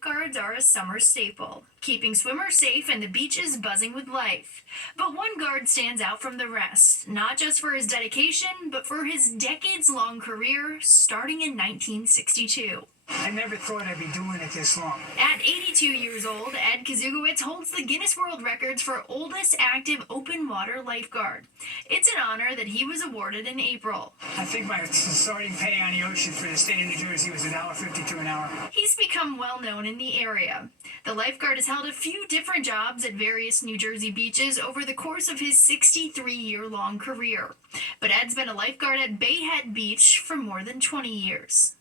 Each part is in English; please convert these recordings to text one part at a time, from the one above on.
Guards are a summer staple, keeping swimmers safe and the beaches buzzing with life. But one guard stands out from the rest, not just for his dedication, but for his decades-long career starting in 1962. I never thought I'd be doing it this long. At 82 years old, Ed Kazugowicz holds the Guinness World Records for oldest active open water lifeguard. It's an honor that he was awarded in April. I think my starting pay on the ocean for the state of New Jersey was $1.52 an hour. He's become well known in the area. The lifeguard has held a few different jobs at various New Jersey beaches over the course of his 63-year-long career. But Ed's been a lifeguard at Bay Head Beach for more than 20 years.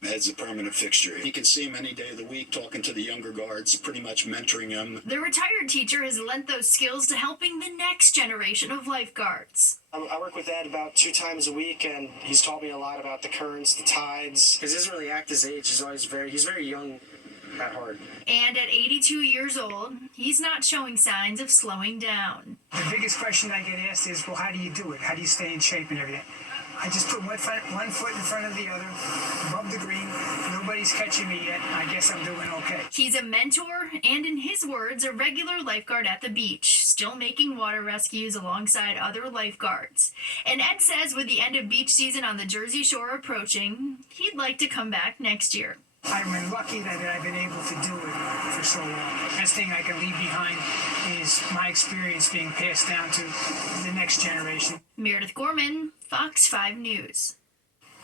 Ed's a permanent fixture. You can see him any day of the week talking to the younger guards, pretty much mentoring them. The retired teacher has lent those skills to helping the next generation of lifeguards. I work with Ed about 2 times a week, and he's taught me a lot about the currents, the tides. Because he doesn't really act his age. He's very young at heart. And at 82 years old, he's not showing signs of slowing down. The biggest question I get asked is, well, how do you do it? How do you stay in shape and everything? I just put one foot in front of the other, above the green. Nobody's catching me yet. I guess I'm doing okay. He's a mentor and, in his words, a regular lifeguard at the beach, still making water rescues alongside other lifeguards. And Ed says with the end of beach season on the Jersey Shore approaching, he'd like to come back next year. I'm lucky that I've been able to do it for so long. The best thing I can leave behind is my experience being passed down to the next generation. Meredith Gorman, Fox 5 News.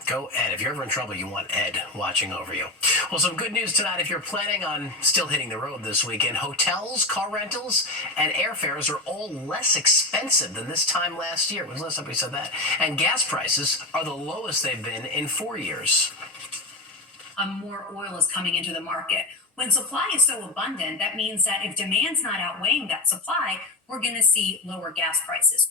Go Ed. If you're ever in trouble, you want Ed watching over you. Well, some good news tonight. If you're planning on still hitting the road this weekend, hotels, car rentals, and airfares are all less expensive than this time last year. When was the last time we said that? And gas prices are the lowest they've been in 4 years. More oil is coming into the market. When supply is so abundant, that means that if demand's not outweighing that supply, we're going to see lower gas prices.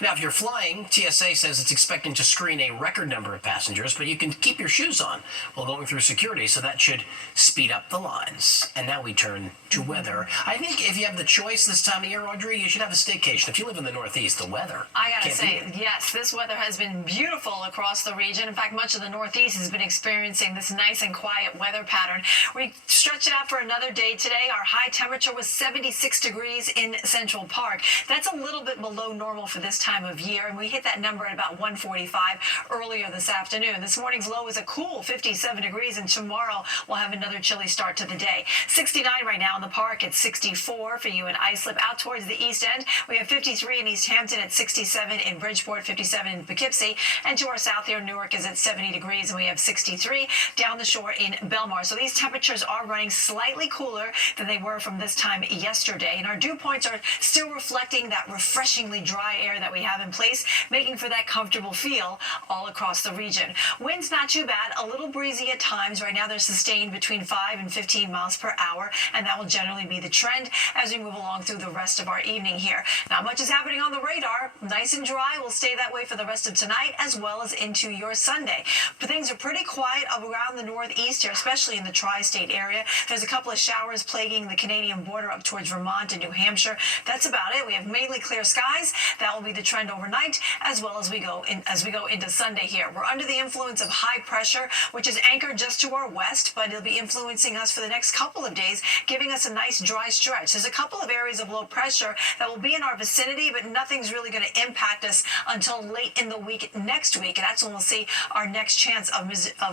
Now, if you're flying, TSA says it's expecting to screen a record number of passengers, but you can keep your shoes on while going through security, so that should speed up the lines. And now we turn to weather. I think if you have the choice this time of year, Audrey, you should have a staycation. If you live in the Northeast, the weather. I gotta say, yes, this weather has been beautiful across the region. In fact, much of the Northeast has been experiencing this nice and quiet weather pattern. We stretched it out for another day today. Our high temperature was 76 degrees in Central Park. That's a little bit below normal for this time of year, and we hit that number at about 1:45 earlier this afternoon. This morning's low is a cool 57 degrees, and tomorrow we'll have another chilly start to the day. 69 right now in the Park. It's 64 for you in Islip. Out towards the east end, we have 53 in East Hampton, at 67 in Bridgeport, 57 in Poughkeepsie, and to our south here, Newark is at 70 degrees, and we have 63 down the shore in Belmar. So these temperatures are running slightly cooler than they were from this time yesterday, and our dew points are still reflecting that refreshingly dry air that we have in place, making for that comfortable feel all across the region. Winds not too bad, a little breezy at times. Right now they're sustained between 5 and 15 miles per hour, and that will generally be the trend as we move along through the rest of our evening here. Not much is happening on the radar. Nice and dry. Will stay that way for the rest of tonight as well as into your Sunday. But things are pretty quiet around the Northeast here, especially in the tri-state area. There's a couple of showers plaguing the Canadian border up towards Vermont and New Hampshire. That's about it. We have mainly clear skies. That will be the trend overnight as well as we go into Sunday here. We're under the influence of high pressure, which is anchored just to our west, but it'll be influencing us for the next couple of days, giving us a nice dry stretch. There's a couple of areas of low pressure that will be in our vicinity, but nothing's really going to impact us until late in the week next week, and that's when we'll see our next chance of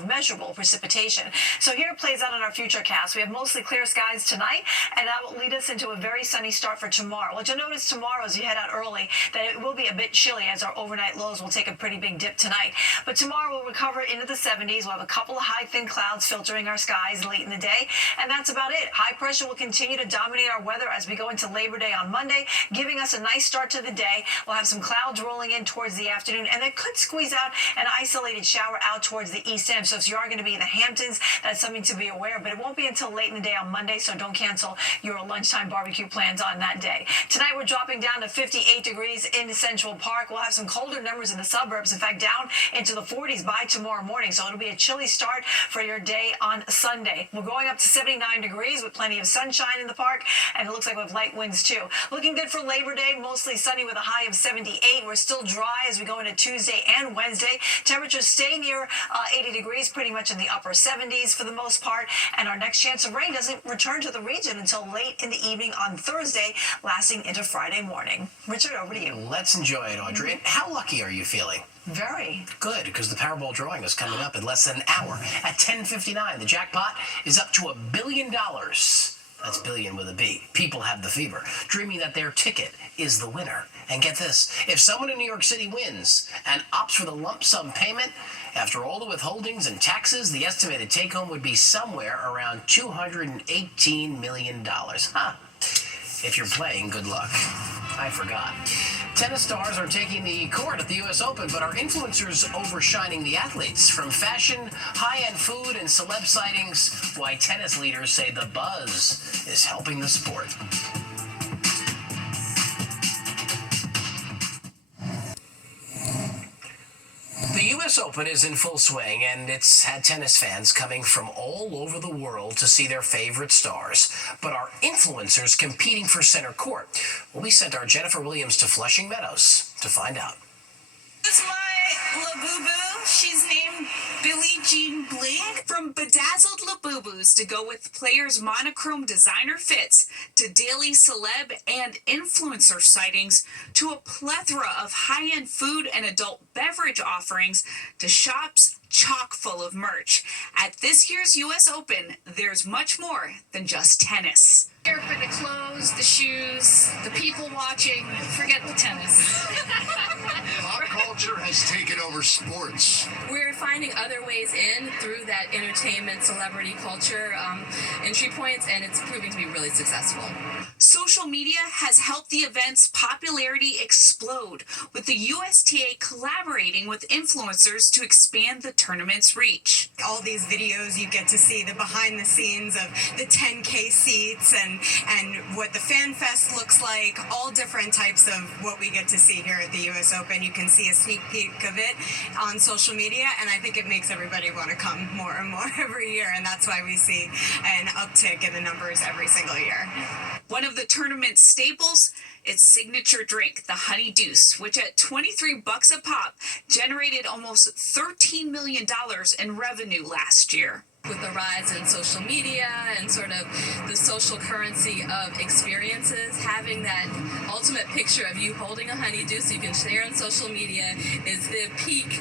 measurable precipitation. So here it plays out on our future cast. We have mostly clear skies tonight, and that will lead us into a very sunny start for tomorrow. What you'll notice tomorrow as you head out early, that it will be a bit chilly as our overnight lows will take a pretty big dip tonight. But tomorrow we'll recover into the 70s. We'll have a couple of high thin clouds filtering our skies late in the day, and that's about it. High pressure will continue to dominate our weather as we go into Labor Day on Monday, giving us a nice start to the day. We'll have some clouds rolling in towards the afternoon, and they could squeeze out an isolated shower out towards the east end. So if you are going to be in the Hamptons, that's something to be aware of. But it won't be until late in the day on Monday, so don't cancel your lunchtime barbecue plans on that day. today. Tonight, we're dropping down to 58 degrees in Central Park. We'll have some colder numbers in the suburbs. In fact, down into the 40s by tomorrow morning. So it'll be a chilly start for your day on Sunday. We're going up to 79 degrees with plenty of sunshine in the park, and it looks like we have light winds too. Looking good for Labor Day, mostly sunny with a high of 78. We're still dry as we go into Tuesday and Wednesday. Temperatures stay near 80 degrees, pretty much in the upper 70s for the most part. And our next chance of rain doesn't return to the region until late in the evening on Thursday, lasting into Friday morning. Richard, over to you. Let's enjoy it, Audrey. And how lucky are you feeling? Very. Good, because the Powerball drawing is coming up in less than an hour. At 10:59, the jackpot is up to $1 billion. That's billion with a B. People have the fever, dreaming that their ticket is the winner. And get this, if someone in New York City wins and opts for the lump sum payment, after all the withholdings and taxes, the estimated take-home would be somewhere around $218 million. Huh. If you're playing, good luck. I forgot. Tennis stars are taking the court at the U.S. Open, but are influencers overshining the athletes? From fashion, high-end food, and celeb sightings, why tennis leaders say the buzz is helping the sport. The U.S. Open is in full swing, and it's had tennis fans coming from all over the world to see their favorite stars. But are influencers competing for center court? Well, we sent our Jennifer Williams to Flushing Meadows to find out. This is my Labubu. She's named Billie Jean Bling. From bedazzled Labubus to go with players' monochrome designer fits, to daily celeb and influencer sightings, to a plethora of high-end food and adult beverage offerings, to shops chock full of merch. At this year's U.S. Open, there's much more than just tennis. Here for the clothes, the shoes, the people watching. Forget the tennis. Pop culture has taken over sports. We're finding other ways in through that entertainment, celebrity culture entry points, and it's proving to be really successful. Social media has helped the event's popularity explode, with the USTA collaborating with influencers to expand the tournament's reach. All these videos, you get to see the behind the scenes of the 10K seats and what the Fan Fest looks like, all different types of what we get to see here at the U.S. Open. You can see a sneak peek of it on social media, and I think it makes everybody want to come more and more every year, and that's why we see an uptick in the numbers every single year. One of the tournament's staples, its signature drink, the Honey Deuce, which at $23 a pop generated almost $13 million in revenue last year. With the rise in social media and sort of the social currency of experiences, having that ultimate picture of you holding a honeydew so you can share on social media is the peak,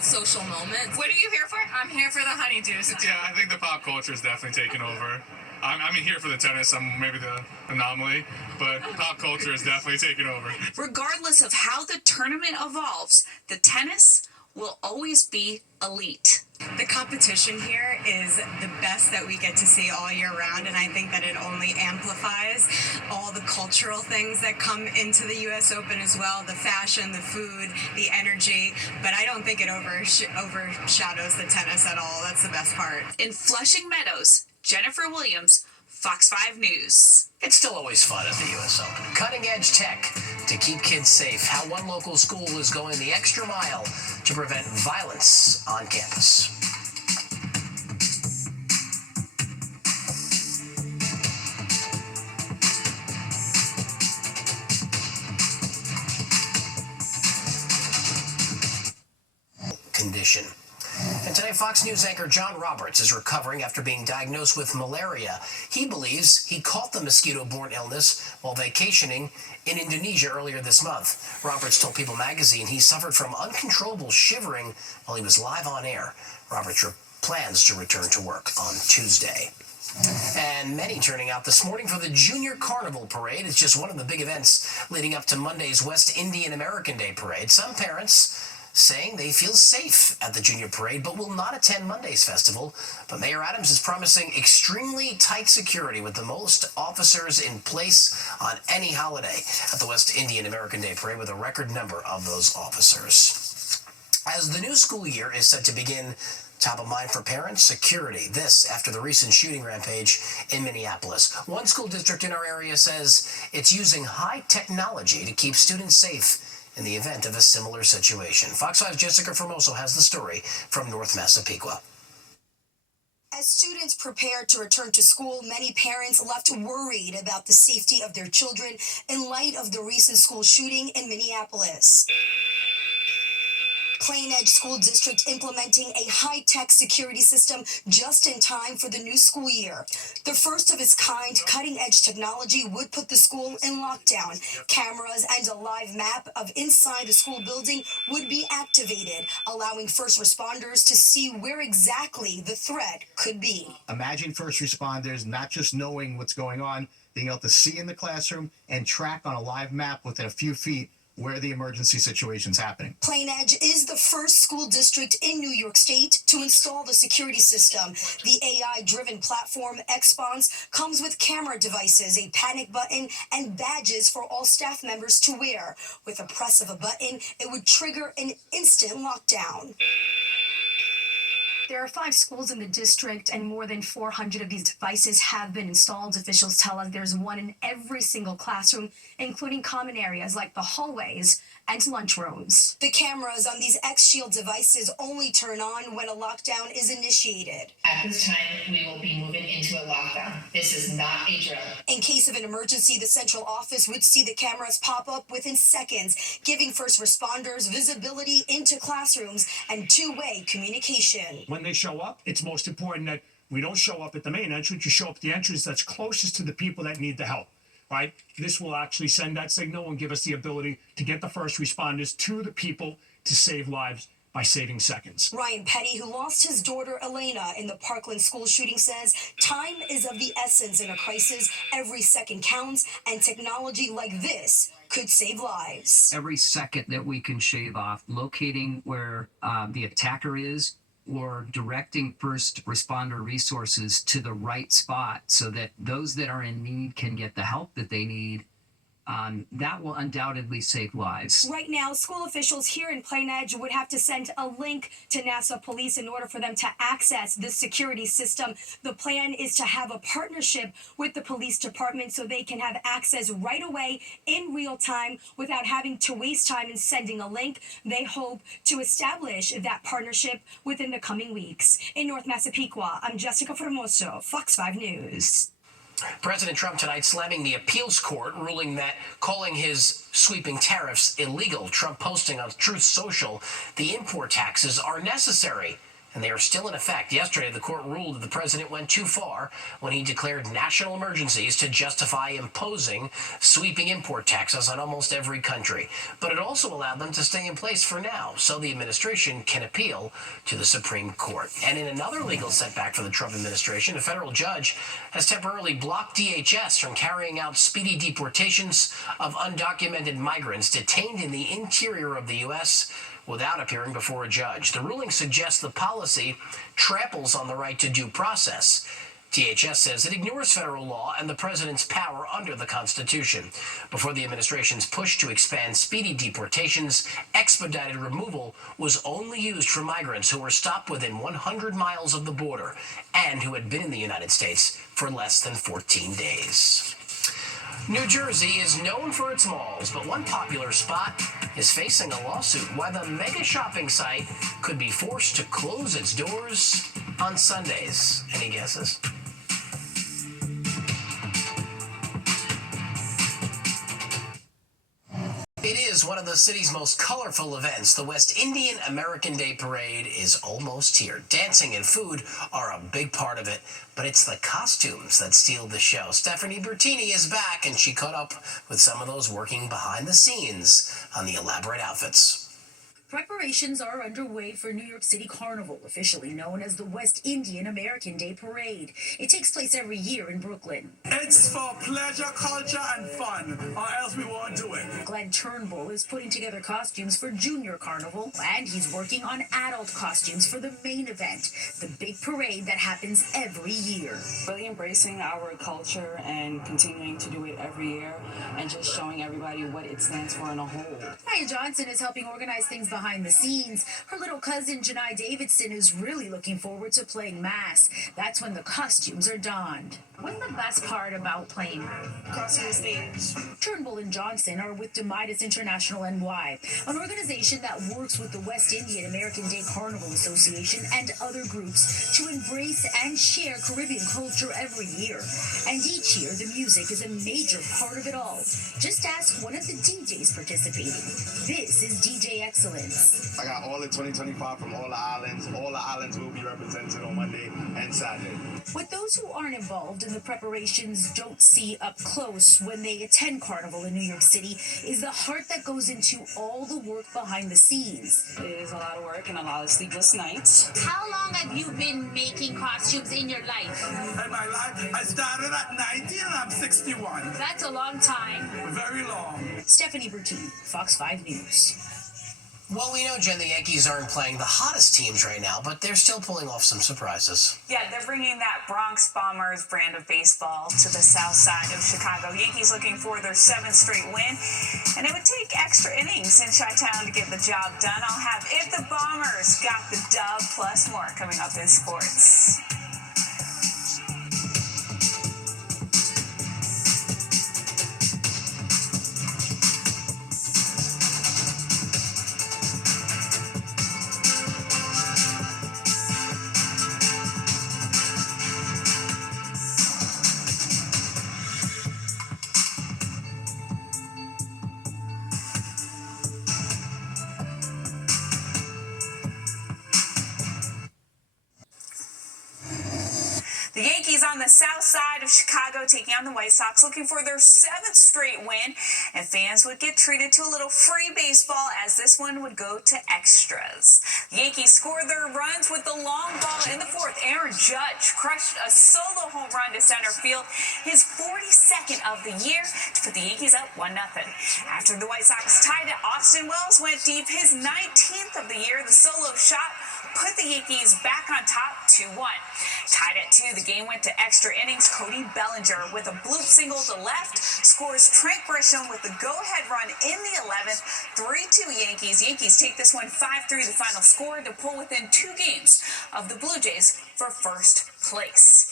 social moment. What are you here for? I'm here for the honeydews. Yeah, I think the pop culture is definitely taken over. I'm here for the tennis. I'm maybe the anomaly, but pop culture is definitely taking over. Regardless of how the tournament evolves, the tennis will always be elite. The competition here is the best that we get to see all year round, and I think that it only amplifies all the cultural things that come into the U.S. Open as well, the fashion, the food, the energy, but I don't think it overshadows the tennis at all. That's the best part. In Flushing Meadows, Jennifer Williams, Fox 5 News. It's still always fun at the U.S. Open. Cutting-edge tech to keep kids safe. How one local school is going the extra mile to prevent violence on campus. Condition. And today, Fox News anchor John Roberts is recovering after being diagnosed with malaria. He believes he caught the mosquito-borne illness while vacationing in Indonesia earlier this month. Roberts told People magazine he suffered from uncontrollable shivering while he was live on air. Roberts plans to return to work on Tuesday. And many turning out this morning for the Junior Carnival Parade. It's just one of the big events leading up to Monday's West Indian American Day Parade. Some parents saying they feel safe at the Junior Parade, but will not attend Monday's festival. But Mayor Adams is promising extremely tight security with the most officers in place on any holiday at the West Indian American Day Parade, with a record number of those officers. As the new school year is set to begin Top of mind for parents, security. This after the recent shooting rampage in Minneapolis. One school district in our area says it's using high technology to keep students safe in the event of a similar situation. Fox 5's Jessica Formoso has the story from North Massapequa. As students prepare to return to school, many parents left worried about the safety of their children in light of the recent school shooting in Minneapolis. Plain Edge School District implementing a high-tech security system just in time for the new school year. The first of its kind, cutting-edge technology would put the school in lockdown. Cameras and a live map of inside the school building would be activated, allowing first responders to see where exactly the threat could be. Imagine first responders not just knowing what's going on, being able to see in the classroom and track on a live map within a few feet where the emergency situation's happening. Plain Edge is the first school district in New York State to install the security system. The AI-driven platform, XBonds, comes with camera devices, a panic button, and badges for all staff members to wear. With a press of a button, it would trigger an instant lockdown. There are 5 schools in the district, and more than 400 of these devices have been installed. Officials tell us there's one in every single classroom, including common areas like the hallways and lunchrooms. The cameras on these X-Shield devices only turn on when a lockdown is initiated. At this time, we will be moving into a lockdown. This is not a drill. In case of an emergency, the central office would see the cameras pop up within seconds, giving first responders visibility into classrooms and two-way communication. When they show up, it's most important that we don't show up at the main entrance. You show up at the entrance that's closest to the people that need the help. Right? This will actually send that signal and give us the ability to get the first responders to the people to save lives by saving seconds. Ryan Petty, who lost his daughter Elena in the Parkland school shooting, says time is of the essence in a crisis. Every second counts, and technology like this could save lives. Every second that we can shave off, locating where the attacker is, or directing first responder resources to the right spot so that those that are in need can get the help that they need, that will undoubtedly save lives. Right now, school officials here in Plain Edge would have to send a link to Nassau Police in order for them to access this security system. The plan is to have a partnership with the police department so they can have access right away in real time without having to waste time in sending a link. They hope to establish that partnership within the coming weeks. In North Massapequa, I'm Jessica Formoso, Fox 5 News. President Trump tonight slamming the appeals court, ruling that calling his sweeping tariffs illegal. Trump posting on Truth Social, the import taxes are necessary, and they are still in effect. Yesterday, the court ruled that the president went too far when he declared national emergencies to justify imposing sweeping import taxes on almost every country. But it also allowed them to stay in place for now, so the administration can appeal to the Supreme Court. And in another legal setback for the Trump administration, a federal judge has temporarily blocked DHS from carrying out speedy deportations of undocumented migrants detained in the interior of the U.S. without appearing before a judge. The ruling suggests the policy tramples on the right to due process. DHS says it ignores federal law and the president's power under the Constitution. Before the administration's push to expand speedy deportations, expedited removal was only used for migrants who were stopped within 100 miles of the border and who had been in the United States for less than 14 days. New Jersey is known for its malls, but one popular spot is facing a lawsuit. Why the mega shopping site could be forced to close its doors on Sundays. Any guesses? It is one of the city's most colorful events. The West Indian American Day Parade is almost here. Dancing and food are a big part of it, but it's the costumes that steal the show. Stephanie Bertini is back, and she caught up with some of those working behind the scenes on the elaborate outfits. Preparations are underway for New York City Carnival, officially known as the West Indian American Day Parade. It takes place every year in Brooklyn. It's for pleasure, culture, and fun, or else we won't do it. Glenn Turnbull is putting together costumes for Junior Carnival, and he's working on adult costumes for the main event, the big parade that happens every year. Really embracing our culture and continuing to do it every year, and just showing everybody what it stands for in a whole. Ryan Johnson is helping organize things behind behind the scenes, her little cousin Janai Davidson is really looking forward to playing mass. That's when the costumes are donned. What's the best part about playing Crossing the stage. Turnbull and Johnson are with Demidus International NY, an organization that works with the West Indian American Day Carnival Association and other groups to embrace and share Caribbean culture every year. And each year, the music is a major part of it all. Just ask one of the DJs participating. This is DJ Excellence. I got all the 2025 from all the islands. All the islands will be represented on Monday and Saturday. What those who aren't involved in the preparations don't see up close when they attend Carnival in New York City is the heart that goes into all the work behind the scenes. It is a lot of work and a lot of sleepless nights. How long have you been making costumes in your life? In my life, I started at 19 and I'm 61. That's a long time. Very long. Stephanie Bertini, Fox 5 News. Well, we know, Jen, the Yankees aren't playing the hottest teams right now, but they're still pulling off some surprises. Yeah, they're bringing that Bronx Bombers brand of baseball to the south side of Chicago. Yankees looking for their 7th straight win, and it would take extra innings in Chi-Town to get the job done. I'll have If the Bombers Got the Dub plus more coming up in sports. The Yankees on the south side of Chicago taking on the White Sox, looking for their 7th straight win, and fans would get treated to a little free baseball as this one would go to extras. The Yankees scored their runs with the long ball in the 4th. Aaron Judge crushed a solo home run to center field, his 42nd of the year, to put the Yankees up 1-0. After the White Sox tied it, Austin Wells went deep, his 19th of the year. The solo shot put the Yankees back on top 2-1. Tied at 2, the game went to extra innings. Cody Bellinger with a bloop single to left scores Trent Grisham with the go-ahead run in the 11th. 3-2 Yankees. Yankees take this one 5-3 the final score to pull within 2 games of the Blue Jays for first place.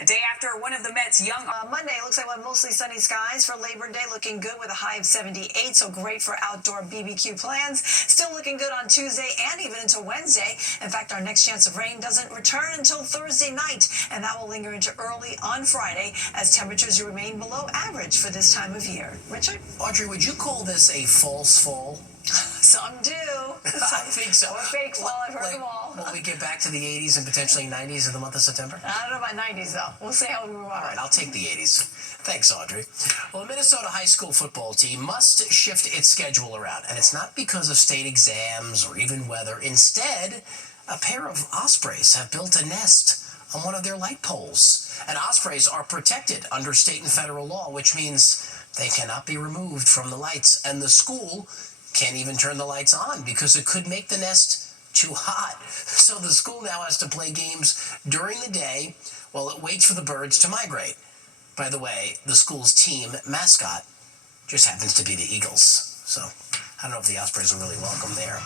A day after one of the Mets' young... Monday looks like we'll have mostly sunny skies for Labor Day, looking good with a high of 78, so great for outdoor BBQ plans. Still looking good on Tuesday and even into Wednesday. In fact, our next chance of rain doesn't return until Thursday night, and that will linger into early on Friday as temperatures remain below average for this time of year. Richard? Audrey, would you call this a false fall? Some do. I think so. Or fake fall, I've heard them all. Will we get back to the 80s and potentially 90s in the month of September? I don't know about 90s, though. We'll see how we move on. All right, I'll take the 80s. Thanks, Audrey. Well, the Minnesota high school football team must shift its schedule around, and it's not because of state exams or even weather. Instead, a pair of ospreys have built a nest on one of their light poles. And ospreys are protected under state and federal law, which means they cannot be removed from the lights. And the school can't even turn the lights on because it could make the nest too hot. So the school now has to play games during the day while it waits for the birds to migrate. By the way, the school's team mascot just happens to be the Eagles. So I don't know if the Ospreys are really welcome there.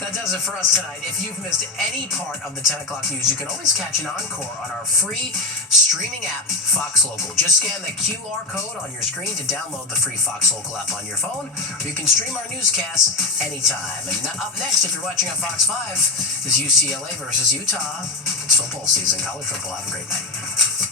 That does it for us tonight. If you've missed any part of the 10 o'clock news, you can always catch an encore on our free streaming app, Fox Local. Just scan the QR code on your screen to download the free Fox Local app on your phone, or you can stream our newscasts anytime. And up next, if you're watching on Fox 5, is UCLA versus Utah. It's football season, college football. Have a great night.